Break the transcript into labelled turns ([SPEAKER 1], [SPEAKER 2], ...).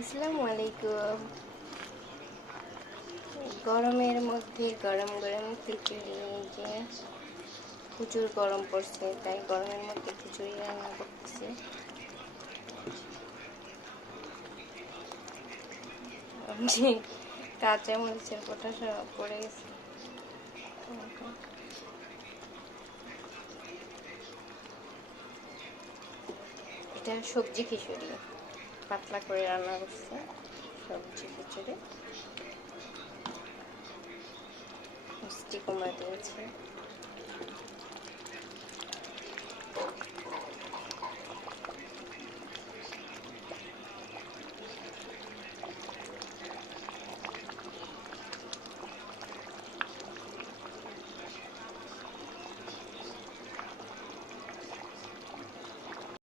[SPEAKER 1] আসসালামু আলাইকুম গরমের মধ্যে গরম গরম খিচুড়ি যে প্রচুর গরম পড়ছে, তাই গরমের মধ্যে খিচুড়ি রান্না করতেছি। কাঁচা মরিচের পোটা সব পড়ে গেছে। এটা সবজি খিচুড়ি। পাতলা করে রান্না করছে সবজি খিচুড়ি মিষ্টি কুমড়া দিয়েছে।